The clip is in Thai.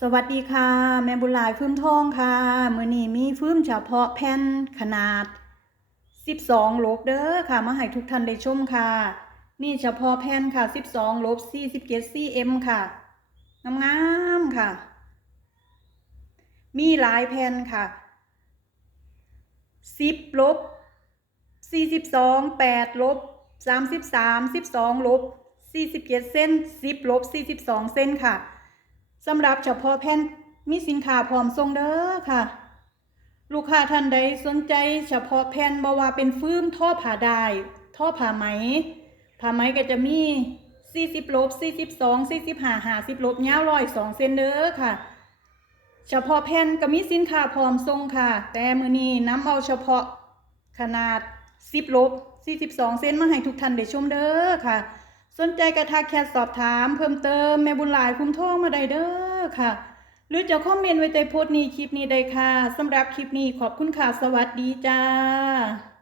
สวัสดีค่ะ แม่บุหลายฟื้มทองค่ะมือนี้มีฟื้มเฉพาะแผ่นขนาด 12ลบเด้อค่ะมาให้ทุกท่านได้ชมค่ะ นี่เฉพาะแผ่นค่ะ 12ลบ47 cm ค่ะงามๆค่ะ มีหลายแผ่นค่ะ 10ลบ42 8ลบ33 12ลบ47เส้น10ลบ42 เส้นค่ะ สำหรับเฉพาะแผ่นมีสินค้าพร้อมส่งเด้อค่ะ ลูกค้าท่านใดสนใจเฉพาะแผ่นบ่ว่าเป็นฟืมท่อผ่าได้ท่อผ่าไหมผ้าไหมก็จะมี40ลบ42 45 50ลบยาวร้อยสองเซนเด้อค่ะ เฉพาะแผ่นก็มีสินค้าพร้อมส่งค่ะ แต่มื้อนี้นำเอาเฉพาะขนาด 10ลบ42 เซนมาให้ทุกท่านได้ชมเด้อค่ะ สนใจกระทักแคทสอบถามเพิ่มเติมแม่บุญหลายคุ้มทองมาได้เด้อ อค่ะ หรือจะคอมเมนต์ไว้ใต้โพสต์นี้คลิปนี้ได้ค่ะสำหรับคลิปนี้ขอบคุณค่ะ สวัสดีจ้า